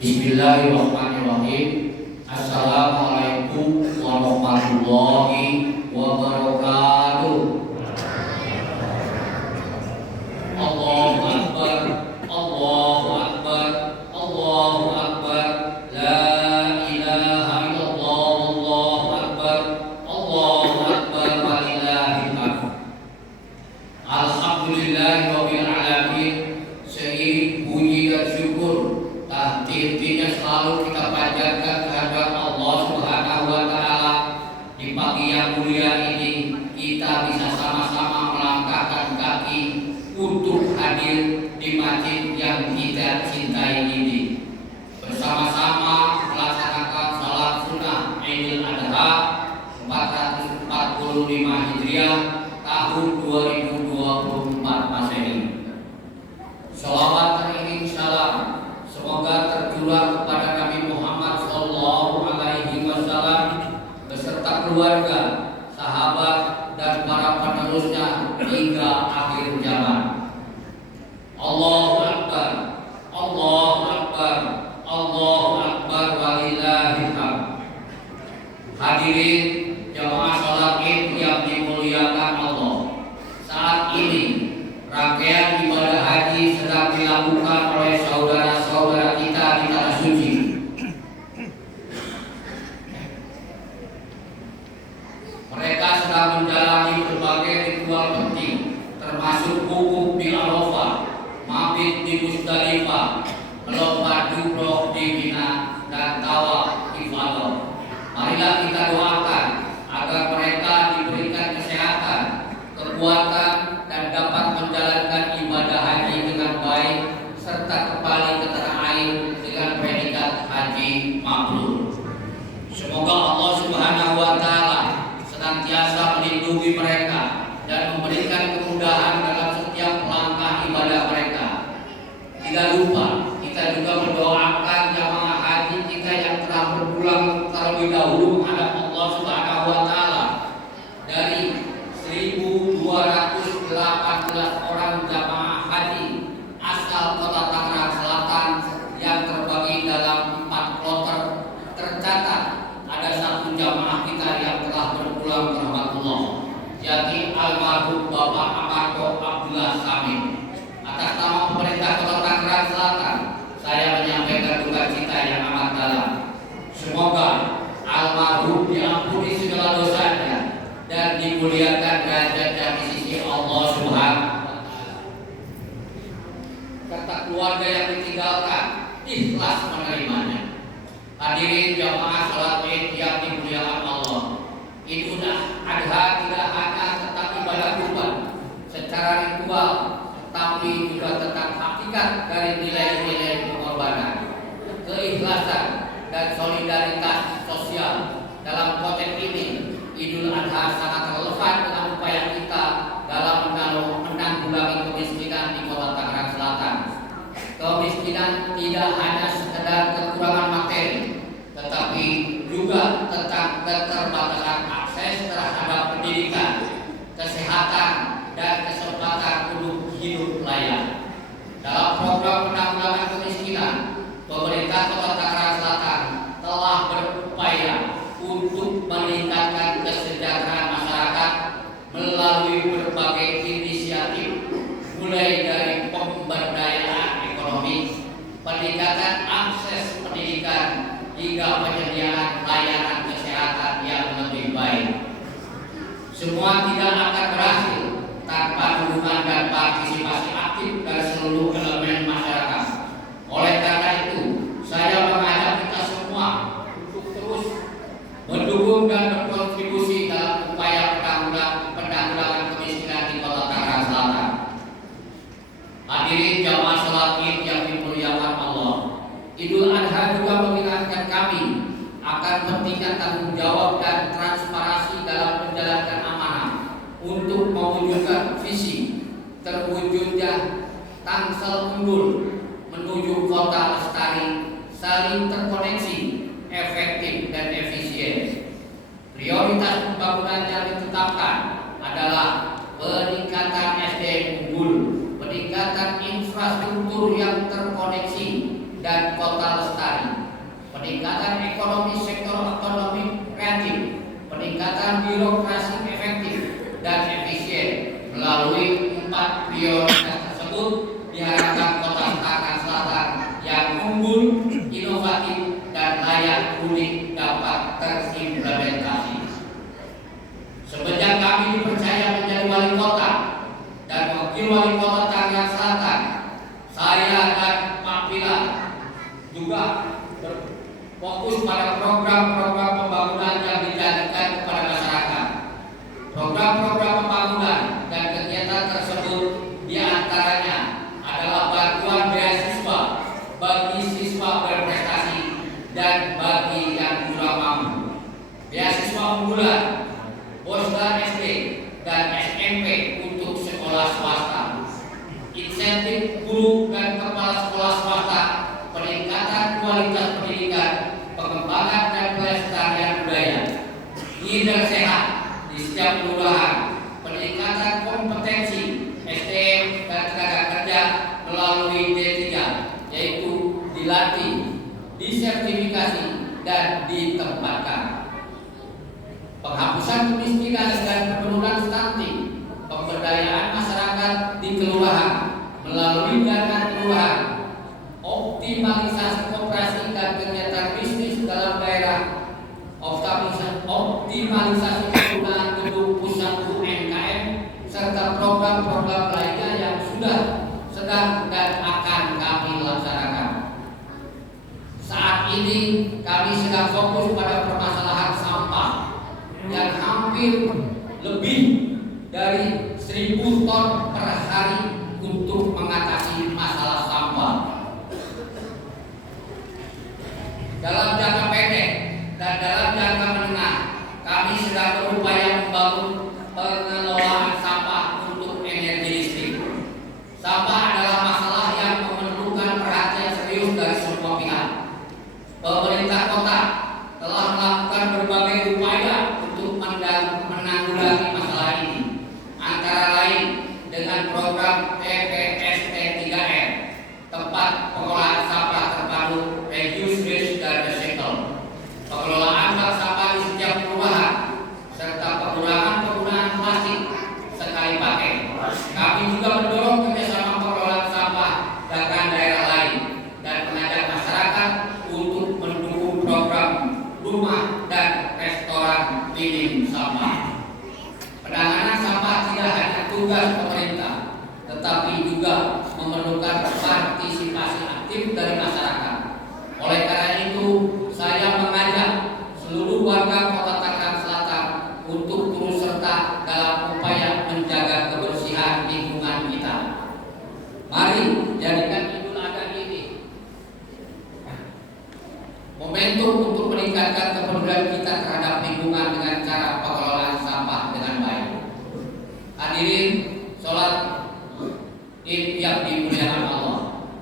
Bismillahirrahmanirrahim. Assalamualaikum warahmatullahi wabarakatuh. Allahu Akbar, Allahu Akbar, Allahu Akbar. La ilaha illallah, Allahu Akbar, Allahu Akbar, walillahil hamd. Alhamdulillahirabbil alamin. Seiring puji dan syukur, intinya selalu kita panjatkan kehadirat Allah Subhanahu wa taala. Di pagi yang mulia ini kita bisa sama-sama melangkahkan kaki untuk hadir di masjid yang kita cintai ini, bersama-sama melaksanakan salat sunnah Idul Adha 445 Hijriah tahun 2024 Masehi. Shalawat teriring salam semoga tercurah kepada Nabi Muhammad Sallallahu Alaihi Wasallam beserta keluarga, sahabat, dan para penerusnya hingga akhir zaman. Allahu Akbar, Allahu Akbar, Allahu Akbar, walillahil hamd. Hadirin jamaah salat Id yang dimuliakan Allah, saat ini rangkaian ibadah haji sedang dilakukan oleh saudara-saudara kita di tanah suci. Mereka sedang menjalani berbagai ritual penting, termasuk wukuf di Arafah, mabit di Musdalifah, melompat jumroh di Mina, dan tawaf ifadah. Marilah kita doakan agar mereka diberikan kesehatan, kekuatan, dan dapat menjalankan ibadah haji dengan baik serta kembali ke tanah air dengan predikat haji mabrur. Semoga Allah Subhanahu wa taala senantiasa melindungi mereka dan memberikan kemudahan dalam setiap langkah ibadah mereka. Tidak lupa kita juga mendoakan jamaah haji kita yang telah berpulang terlebih dahulu menghadap Allah Subhanahu wa taala. Dari 1.218 orang jamaah haji asal kota Tangerang Selatan yang terbagi dalam 4 kloter, tercatat ada 1 jamaah kita yang telah berpulang ke rahmatullah, yakni almarhum Bapak Amarko Abdullah Samin. Atas nama pemerintah kota Tangerang Selatan, saya menyampaikan duka cita yang amat dalam. Semoga almarhum diampuni segala dosanya dan dimuliakan derajatnya di sisi Allah Subhanahu wa taala. Serta keluarga yang ditinggalkan ikhlas menerimanya. Hadirin jamaah salat Id yang dimuliakan Allah, Idul Adha tidak hanya tentang ibadah kurban secara ritual, tetapi juga tentang hakikat dari nilai-nilai pengorbanan, keikhlasan, dan solidaritas sosial. Dalam konteks ini, Idul Adha sangat relevan dengan upaya kita dalam menanggulangi kemiskinan di kota Tangerang Selatan. Kemiskinan tidak hanya sekedar kekurangan materi, tetapi juga tentang keterbatasan akses terhadap pendidikan, kesehatan, dan kesempatan untuk hidup layak. Dalam program penanggulangan kemiskinan, pemerintah kota Tangerang Selatan telah berupaya untuk meningkatkan kesejahteraan masyarakat melalui berbagai inisiatif, mulai dari pemberdayaan ekonomi, peningkatan akses pendidikan, hingga penyediaan layanan kesehatan yang lebih baik. Semua tidak akan berhasil tanpa dukungan dan partisipasi aktif dari seluruh elemen masyarakat. Oleh karena itu, saya mengajak kita semua untuk terus mendukung dan berkontribusi dalam upaya penanggulangan kemiskinan di kota Tangerang Selatan. Hadirin jamaah salat Id yang dimuliakan Allah, Idul Adha juga mengingatkan kami akan pentingnya tanggung jawab dan transparansi dalam menjalankan amanah untuk mewujudkan visi terwujudnya Tangsel Unggul menuju kota lestari, saling terkoneksi, efektif, dan efisien. Prioritas pembangunan yang ditetapkan adalah peningkatan SDM unggul, peningkatan infrastruktur yang terkoneksi, dan kota lestari, peningkatan ekonomi sektor ekonomi kreatif, peningkatan birokrasi efektif dan efisien melalui 4 prioritas tersebut diharapkan kota Tangerang Selatan yang unggul, inovatif dan layak huni dapat terimplementasi. Semenjak kami dipercaya menjadi wali kota dan wakil wali kota Tangerang Selatan, saya dan Pak Pilar juga berfokus pada program-program pembangunan yang dijanjikan kepada masyarakat. Program-program pembangunan dan kegiatan tersebut diantaranya adalah bantuan beasiswa bagi siswa berprestasi dan bagi yang kurang mampu, beasiswa unggulan, Bosda SD dan SMP untuk sekolah swasta, insentif guru dan kepala sekolah swasta, peningkatan kualitas pendidikan, pengembangan dan pelestarian budaya, gizi sehat di setiap kelurahan, peningkatan kompetensi SDM dan tenaga kerja melalui D3, yaitu dilatih, disertifikasi dan ditempatkan. Penghapusan kemiskinan dan penurunan stunting, pemberdayaan masyarakat di kelurahan melalui dana kelurahan, optimalisasi operasi dan kegiatan bisnis dalam daerah, optimalisasi penggunaan gedung pusat UMKM, serta program-program lainnya yang sudah, sedang dan akan kami laksanakan. Saat ini kami sedang fokus pada permasalahan sampah yang hampir lebih dari 1.000 ton per hari untuk mengatasi masalah sampah. Dalam jangka pendek dan dalam jangka menengah, kami sedang berupaya membangun pengelolaan sampah untuk energi listrik. Sampah adalah masalah yang memerlukan perhatian serius dari semua pihak. Pemerintah kota telah melakukan berbagai upaya untuk menanggulangi masalah ini, antara lain dengan program TPST 3R, tempat pengolahan sampah terpadu, reduce, reuse, dan recycle, pengelolaan bank sampah di setiap kelurahan, serta pengurangan penggunaan plastik sekali pakai. Kami juga mendorong kerjasama pengelolaan sampah dengan daerah lain dan mengajak masyarakat untuk mendukung program rumah dan restoran minim sampah. Penanganan sampah tidak hanya tugas pemerintah, tetapi juga memerlukan partisipasi aktif dari masyarakat. Oleh karena itu, saya mengajak seluruh warga Kota Tangerang Selatan untuk turut serta dalam upaya menjaga kebersihan lingkungan kita. Mari jadikan Idul Adha ini momentum untuk meningkatkan kepedulian kita terhadap lingkungan dengan cara pengelolaan sampah dengan baik. Hadirin sholat Id yang dimuliakan Allah.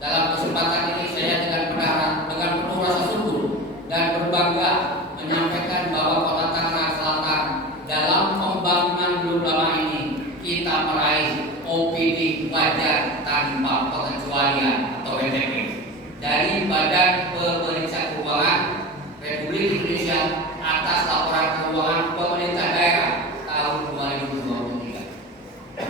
Dalam kesempatan ini saya dengan penuh rasa syukur dan berbangga menyampaikan bahwa Kota Tangerang Selatan dalam pembangunan belum lama ini kita meraih OPD wajar tanpa pengecualian atau WTP dari Badan Pemeriksa Keuangan Republik Indonesia atas laporan keuangan pemerintah daerah tahun 2023.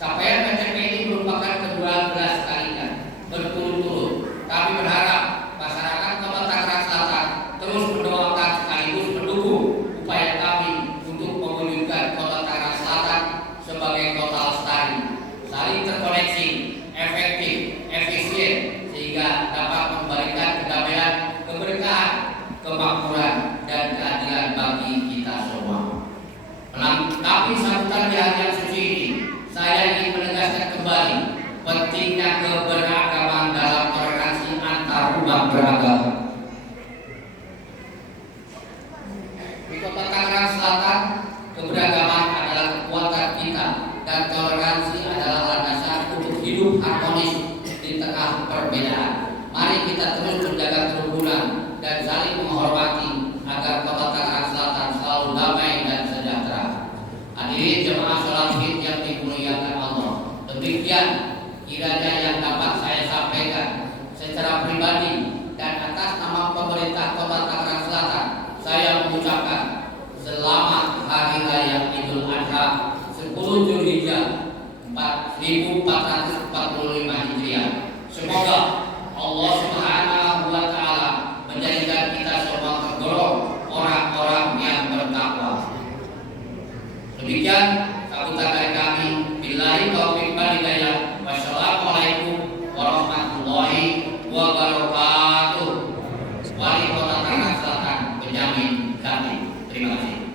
Capaian WTP ini merupakan ke-12 kalinya berturut-turut. Kami berharap masyarakat Kota Tangerang Selatan terus mendoakan sekaligus mendukung upaya kami untuk mewujudkan Kota Tangerang Selatan sebagai kota lestari, saling terkoneksi, efektif, efisien, sehingga dapat memberikan kedamaian, keberkahan, kemakmuran, dan keadilan bagi kita semua. Menanggapi sambutan di hari yang suci ini, saya ingin menegaskan kembali pentingnya keberagaman dalam toleransi antar umat beragama. Di Kota Tangerang Selatan, keberagaman adalah kekuatan kita dan toleransi adalah landasan untuk hidup harmonis di tengah perbedaan. Mari kita terus menjaga kerukunan dan saling menghormati agar Kota Tangerang Selatan selalu damai dan sejahtera. Hadirin jemaah sholat Id yang dimuliakan Allah, demikian kiranya yang dapat saya sampaikan. wabarakatuh. Wali Kota Tangerang Selatan, Benjamin Kamil. Terima kasih.